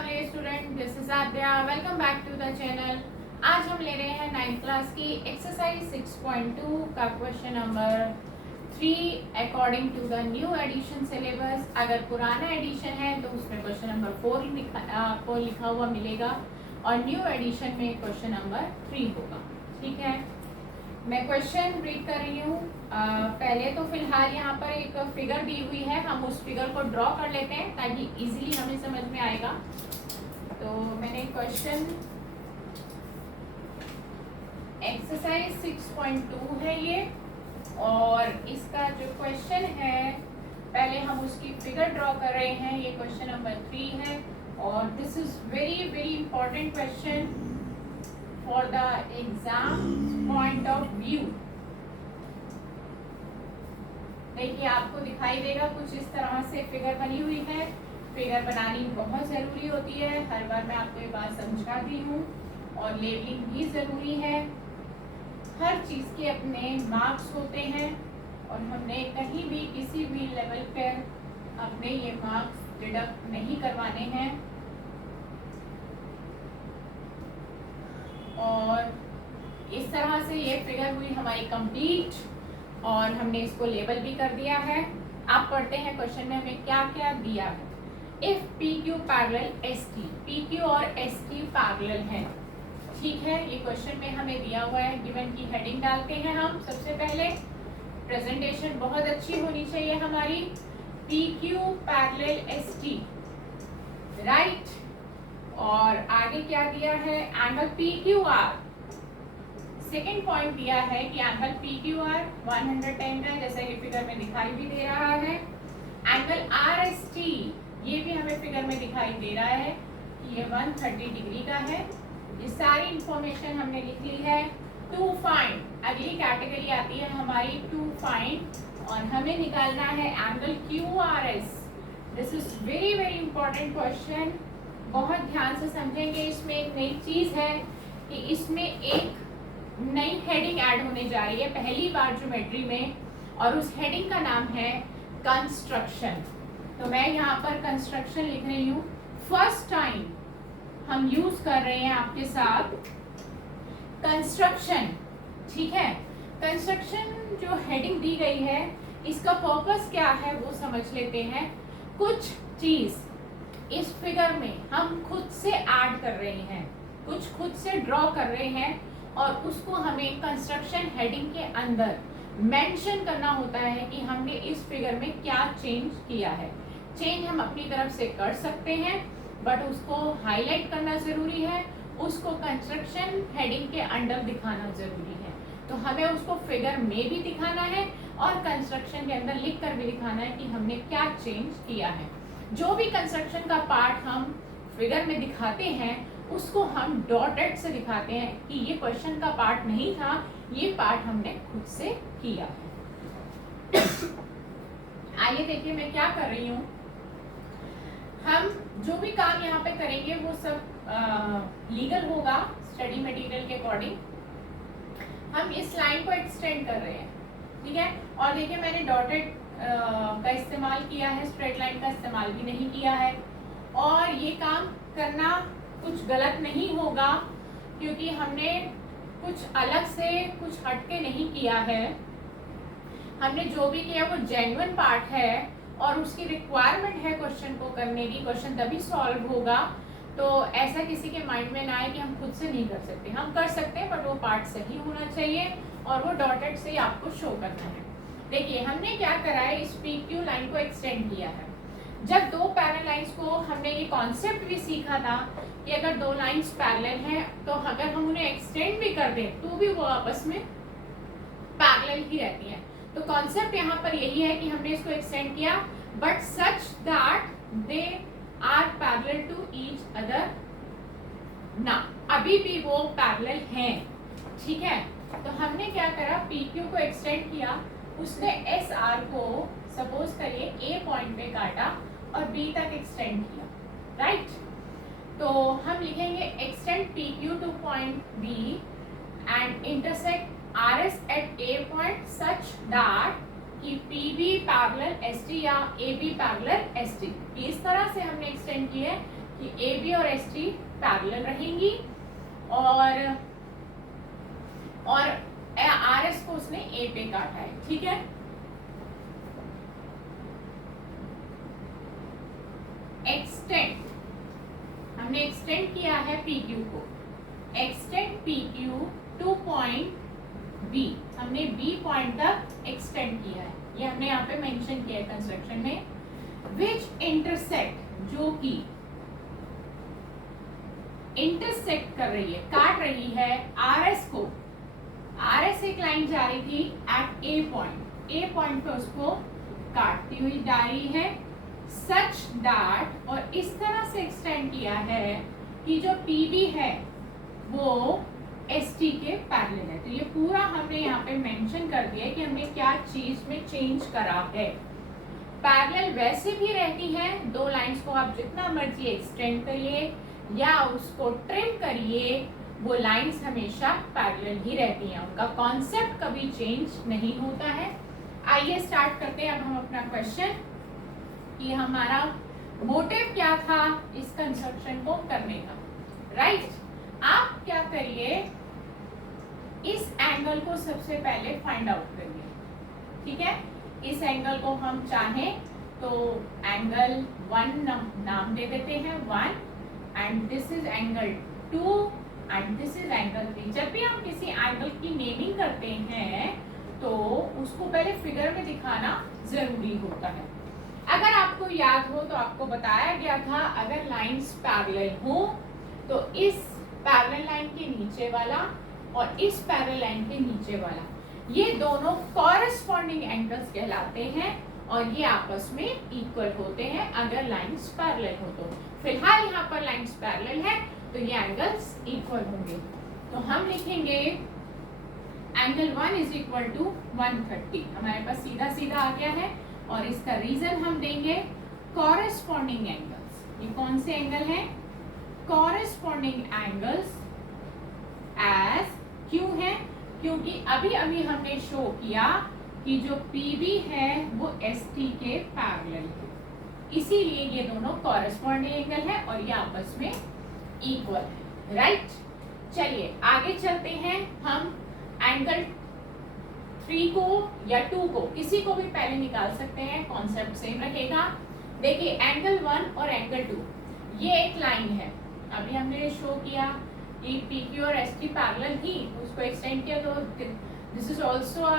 lovely student, this is Adya. Welcome back to the channel. आज हम ले रहे हैं 9th क्लास की एक्सरसाइज 6.2 का question number 3 according to the new edition syllabus. अगर पुराना एडिशन है तो उसमें क्वेश्चन नंबर 4 आपको लिखा हुआ मिलेगा और न्यू एडिशन में क्वेश्चन नंबर 3 होगा। ठीक है, मैं क्वेश्चन रीड कर रही हूँ। पहले तो फिलहाल यहाँ पर एक फिगर दी हुई है, हम उस फिगर को ड्रॉ कर लेते हैं ताकि इजीली हमें समझ में आएगा। तो मैंने क्वेश्चन एक्सरसाइज 6.2 है ये, और इसका जो क्वेश्चन है पहले हम उसकी फिगर ड्रॉ कर रहे हैं। ये क्वेश्चन नंबर 3 है और this is very very important question for the exam point of view. देखिए, आपको दिखाई देगा कुछ इस तरह से फिगर बनी हुई है। फिगर बनानी बहुत ज़रूरी होती है, हर बार मैं आपको ये बात समझाती हूँ। और लेबलिंग भी ज़रूरी है। हर चीज़ के अपने मार्क्स होते हैं और हमने कहीं भी किसी भी लेवल पर अपने ये मार्क्स डिडक्ट नहीं करवाने हैं। और इस तरह से ये फिगर हुई हमारी कंप्लीट और हमने इसको लेबल भी कर दिया है। आप पढ़ते हैं क्वेश्चन में हमें क्या क्या दिया है। If P Q parallel S T, P Q और एस टी पैरेलल है। ठीक है, ये क्वेश्चन में हमें दिया हुआ है। गिवन की हेडिंग डालते हैं हम सबसे पहले। प्रेजेंटेशन बहुत अच्छी होनी चाहिए हमारी। P Q parallel S T, right. और आगे क्या दिया है, angle P Q R. Second point दिया है कि एंगल पी क्यू आर 110 का है, जैसा कि फिगर में दिखाई भी दे रहा है। एंगल आर एस टी, ये भी हमें फिगर में दिखाई दे रहा है कि ये 130 डिग्री का है। ये सारी इंफॉर्मेशन हमने लिख ली है। टू फाइंड, अगली कैटेगरी आती है हमारी टू फाइंड, और हमें निकालना है angle Q R S. This is very very important question, बहुत ध्यान से समझेंगे। इसमें एक नई चीज़ है कि इसमें एक नई हेडिंग ऐड होने जा रही है पहली बार ज्योमेट्री में, और उस हेडिंग का नाम है कंस्ट्रक्शन। तो मैं यहाँ पर कंस्ट्रक्शन लिख रही हूँ। फर्स्ट टाइम हम यूज कर रहे हैं आपके साथ कंस्ट्रक्शन। ठीक है, कंस्ट्रक्शन जो हेडिंग दी गई है इसका पर्पस क्या है वो समझ लेते हैं। कुछ चीज इस फिगर में हम खुद से ऐड कर रहे हैं, कुछ खुद से ड्रॉ कर रहे हैं, और उसको हमें कंस्ट्रक्शन हेडिंग के अंदर मेंशन करना होता है कि हमने इस फिगर में क्या चेंज किया है। चेंज हम अपनी तरफ से कर सकते हैं, बट उसको हाईलाइट करना जरूरी है, उसको कंस्ट्रक्शन हेडिंग के अंडर दिखाना जरूरी है। तो हमें उसको फिगर में भी दिखाना है और कंस्ट्रक्शन के अंदर लिख कर भी दिखाना है कि हमने क्या चेंज किया है। जो भी कंस्ट्रक्शन का पार्ट हम फिगर में दिखाते हैं उसको हम डॉटेड से दिखाते हैं कि ये क्वेश्चन का पार्ट नहीं था, ये पार्ट हमने खुद से किया है। आइए देखिए मैं क्या कर रही हूँ। हम जो भी काम यहाँ पे करेंगे वो सब लीगल होगा स्टडी मटेरियल के अकॉर्डिंग। हम इस लाइन को एक्सटेंड कर रहे हैं, ठीक है। और देखिए मैंने डॉटेड का इस्तेमाल किया है, स्ट्रेट लाइन का इस्तेमाल भी नहीं किया है। और ये काम करना कुछ गलत नहीं होगा क्योंकि हमने कुछ अलग से कुछ हटके नहीं किया है। हमने जो भी किया वो जेन्युइन पार्ट है और उसकी रिक्वायरमेंट है क्वेश्चन को करने की। क्वेश्चन तभी सॉल्व होगा। तो ऐसा किसी के माइंड में ना आए कि हम खुद से नहीं कर सकते, हम कर सकते हैं, बट वो पार्ट सही होना चाहिए और वो डॉटेड से आपको शो करना है। देखिए हमने क्या करा है, इस पी क्यू लाइन को एक्सटेंड किया है। जब दो पैरेलल लाइंस को हमने ये कॉन्सेप्ट भी सीखा था कि अगर दो लाइंस पैरेलल हैं तो अगर हम उन्हें एक्सटेंड भी कर दें तो भी वो आपस में पैरेलल ही रहती हैं। तो कॉन्सेप्ट यहाँ पर यही है कि हमने इसको एक्सटेंड किया, but such that they are parallel to each other ना, अभी भी वो पैरेलल हैं। ठीक है, तो हमने क्या करा, पी क्यू को एक्सटेंड किया, उसने एस आर को सपोज करिए ए पॉइंट पे काटा और बी तक एक्सटेंड किया, राइट। तो हम लिखेंगे extend P Q to point B and intersect R S at A point such that कि P B parallel S T या A B parallel S T. इस तरह से हमने एक्सटेंड किया है कि ए बी और एस टी पैरेलल रहेंगी और आर एस को उसने ए पे काटा है, ठीक है। एक्सटेंड, हमने एक्सटेंड किया है पी क्यू को, extend P Q to point B, हमने बी पॉइंट तक एक्सटेंड किया है, ये हमने यहाँ पे मेंशन किया है कंस्ट्रक्शन में। विच इंटरसेक्ट, जो कि इंटरसेक्ट कर रही है, काट रही है आर एस को, आर एस एक लाइन जा रही थी eight A point, A point पे उसको काटती हुई जा रही है, सच दैट, और इस तरह से एक्सटेंड किया है कि जो पीबी है वो एस टी के पैरेलल है। तो ये पूरा हमने यहाँ पे मेंशन कर दिया है कि हमने क्या चीज में चेंज करा है। पैरेलल वैसे भी रहती है, दो लाइंस को आप जितना मर्जी एक्सटेंड करिए या उसको ट्रिम करिए, वो लाइंस हमेशा पैरेलल ही रहती हैं, उनका कॉन्सेप्ट कभी चेंज नहीं होता है। आइए स्टार्ट करते हैं अब हम अपना क्वेश्चन कि हमारा मोटिव क्या था इस कंस्ट्रक्शन को करने का, राइट। आप क्या करिए, इस एंगल को सबसे पहले फाइंड आउट करिए, ठीक है। इस एंगल को हम चाहें तो एंगल 1 नाम दे देते हैं 1, and this is angle 2 and this is angle 3। जब भी हम किसी एंगल की नेमिंग करते हैं तो उसको पहले फिगर में दिखाना जरूरी होता है। अगर आपको याद हो तो आपको बताया गया था, अगर लाइंस पैरेलल हो तो इस पैरेलल लाइन के नीचे वाला और इस पैरेलल लाइन के नीचे वाला, ये दोनों कॉरेस्पॉन्डिंग एंगल्स कहलाते हैं और ये आपस में इक्वल होते हैं अगर लाइंस पैरेलल हो तो। फिलहाल यहाँ पर लाइंस पैरेलल है तो ये एंगल्स इक्वल होंगे, तो हम लिखेंगे एंगल 1 इज इक्वल टू 130, हमारे पास सीधा सीधा आ गया है। और इसका रीजन हम देंगे कॉरेस्पॉन्डिंग एंगल्स। ये कौन से एंगल हैं? कॉरेस्पॉन्डिंग एंगल्स एज क्यों है? क्योंकि अभी अभी हमने शो किया कि जो PB है वो ST के पैरेलल है, इसीलिए ये दोनों कॉरेस्पॉन्डिंग एंगल है और ये आपस में इक्वल है, राइट। चलिए आगे चलते हैं, हम एंगल 3 को या 2 को, किसी को भी पहले निकाल सकते हैं, कॉन्सेप्ट सेम रहेगा। देखिए एंगल 1 और एंगल 2, ये एक लाइन है, अभी हमने शो किया कि PQ और ST पैरेलल ही, उसको एक्सटेंड किया तो दिस इज ऑल्सो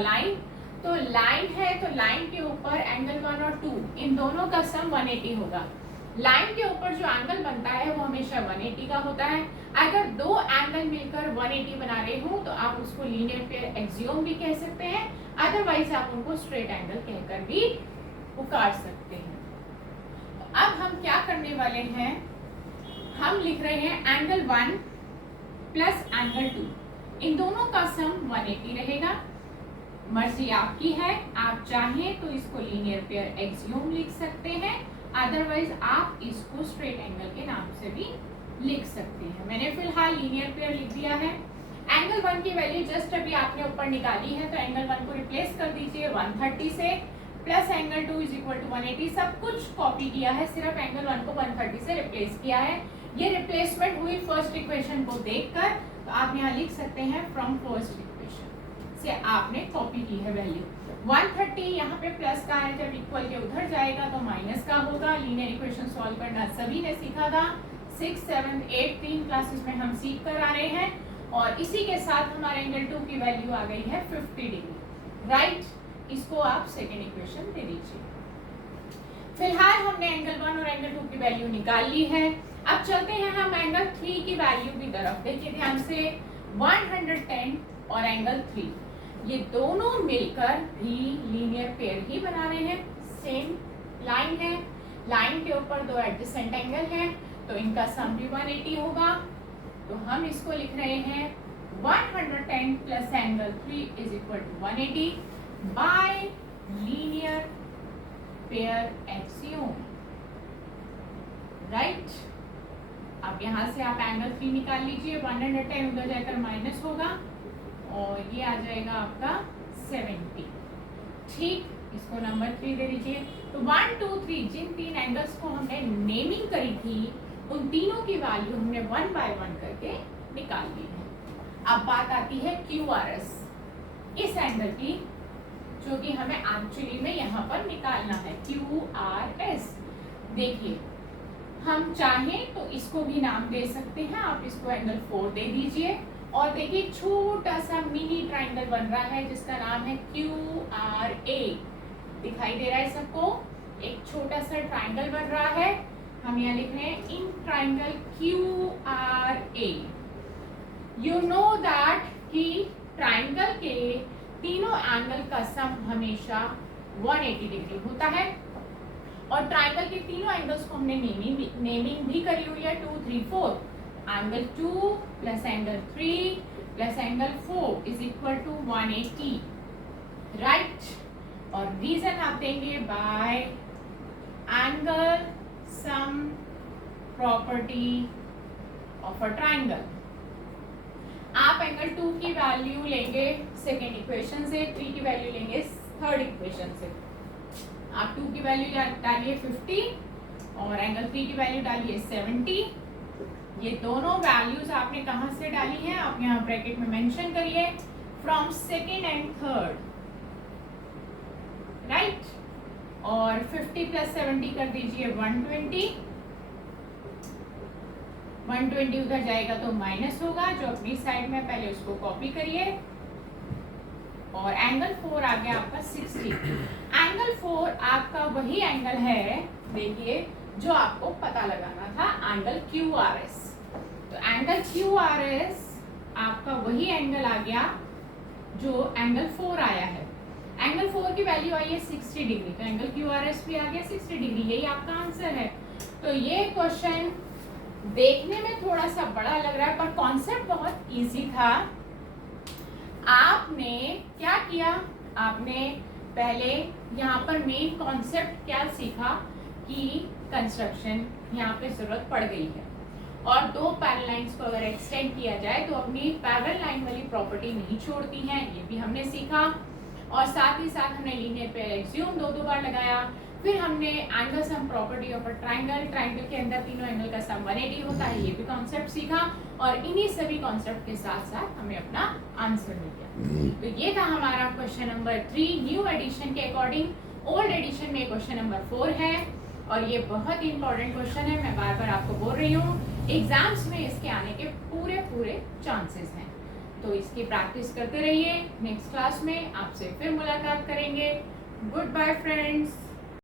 लाइन। तो लाइन है तो लाइन के ऊपर एंगल 1 और 2 इन दोनों का सम 180 होगा। लाइन के ऊपर जो एंगल बनता है वो हमेशा 180 का होता है। अगर दो एंगल मिलकर 180 बना रहे हो तो आप उसको लीनियर पेयर एक्सियोम भी कह सकते हैं, अदरवाइज आप उनको स्ट्रेट एंगल कहकर भी पुकार सकते हैं। तो अब हम क्या करने वाले हैं, हम लिख रहे हैं एंगल 1 प्लस एंगल 2, इन दोनों का सम 180 रहेगा। मर्जी आपकी है, आप चाहें तो इसको लीनियर पेयर एक्सियोम लिख सकते हैं, अदरवाइज आप इसको स्ट्रेट एंगल के नाम से भी लिख सकते हैं। मैंने फिलहाल लीनियर पेयर लिख दिया है। एंगल 1 की वैल्यू जस्ट अभी आपने ऊपर निकाली है, तो एंगल 1 को रिप्लेस कर दीजिए 130 से, plus angle 2 is equal to 180, सब कुछ कॉपी किया है, सिर्फ एंगल 1 को 130 से रिप्लेस किया है। ये रिप्लेसमेंट हुई फर्स्ट इक्वेशन को देखकर, तो आप यहाँ लिख सकते हैं फ्रॉम फर्स्ट इक्वेशन से आपने कॉपी की है वैल्यू। 130 यहाँ पे प्लस का है, जब इक्वल के उधर जाएगा तो माइनस का होगा। लीनियर इक्वेशन सॉल्व करना सभी ने सीखा था, 6, 7, 8 3 क्लासेस में हम सीख कर आ रहे हैं, और इसी के साथ हमारे एंगल 2 की वैल्यू आ गई है 50 डिग्री, राइट। इसको आप सेकेंड इक्वेशन दे दीजिए। फिलहाल हमने एंगल 1 और एंगल 2 की वैल्यू निकाल ली है। अब चलते हैं हम एंगल 3 की वैल्यू की तरफ। देखिए ध्यान से, 110 और एंगल 3 ये दोनों मिलकर भी लीनियर पेयर ही बना रहे हैं, सेम लाइन है, लाइन के ऊपर दो एडजेसेंट एंगल हैं, तो इनका सम भी 180 होगा। तो हम इसको लिख रहे हैं 110 plus angle 3 is equal to 180 by linear pair axiom, right. अब यहाँ से आप एंगल 3 निकाल लीजिए, 110 उधर जाकर माइनस होगा और ये आ जाएगा आपका 70, ठीक। इसको नंबर 3 दे दीजिए। तो 1 2 3 जिन 3 एंगल्स को हमने नेमिंग करी थी उन तीनों की वैल्यू हमने 1 बाय 1 करके निकाल ली है। अब बात आती है QRS, इस एंगल की, जो कि हमें एक्चुअली में यहाँ पर निकालना है। QRS देखिए, हम चाहें तो इसको भी नाम दे सकते हैं, आप इसको एंगल 4 दे दीजिए। और देखिए छोटा सा मिनी ट्राइंगल बन रहा है जिसका नाम है QRA। दिखाई दे रहा है सबको? एक छोटा सा ट्राइंगल बन रहा है, हम यहाँ लिख रहे हैं in triangle QRA। You know that कि ट्राइंगल के तीनों एंगल का सम हमेशा 180 डिग्री होता है। और ट्राइंगल के तीनों एंगल्स को हमने नेमिंग भी करी हुई है, 2 3 4। Angle 2 plus angle 3 plus angle 4 is equal to 180, right. और रीजन आप देंगे by angle sum property of a triangle. आप एंगल 2 की वैल्यू लेंगे सेकेंड इक्वेशन से, 3 की वैल्यू लेंगे थर्ड इक्वेशन से। आप 2 की वैल्यू डालिए 50 और एंगल 3 की वैल्यू डालिए 70। ये दोनों वैल्यूज आपने कहाँ से डाली हैं, आप यहाँ ब्रैकेट में मेंशन करिए, from second and third, right. और 50 प्लस 70 कर दीजिए 120। 120 उधर जाएगा तो माइनस होगा, जो अपनी साइड में पहले उसको कॉपी करिए। और एंगल 4 आ गया आपका 60। एंगल 4 आपका वही एंगल है, देखिए, जो आपको पता लगाना था, एंगल QRS। तो एंगल QRS आपका वही एंगल आ गया जो एंगल 4 आया है। एंगल 4 की वैल्यू आई है 60 डिग्री, तो एंगल QRS भी आ गया 60 डिग्री। यही आपका आंसर है। तो ये क्वेश्चन देखने में थोड़ा सा बड़ा लग रहा है पर कॉन्सेप्ट बहुत इजी था। आपने क्या किया, आपने पहले यहाँ पर मेन कॉन्सेप्ट क्या सीखा कि कंस्ट्रक्शन यहाँ पे जरूरत पड़ गई है और दो पैरेलल लाइंस को अगर एक्सटेंड किया जाए तो अपनी पैरेलल लाइन वाली प्रॉपर्टी नहीं छोड़ती हैं, ये भी हमने सीखा। और साथ ही साथ हमने लीनियर पेयर एक्सियोम दो बार लगाया। फिर हमने angle sum property of a triangle, triangle के अंदर तीनों एंगल का सम 180 होता है, ये भी कॉन्सेप्ट सीखा। और इन्हीं सभी कॉन्सेप्ट के साथ साथ हमें अपना आंसर मिल गया। तो ये था हमारा क्वेश्चन नंबर 3 न्यू एडिशन के अकॉर्डिंग। ओल्ड एडिशन में क्वेश्चन नंबर 4 है और ये बहुत ही इंपॉर्टेंट क्वेश्चन है, मैं बार बार आपको बोल रही हूँ। एग्जाम्स में इसके आने के पूरे चांसेस हैं, तो इसकी प्रैक्टिस करते रहिए। नेक्स्ट क्लास में आपसे फिर मुलाकात करेंगे। Goodbye friends.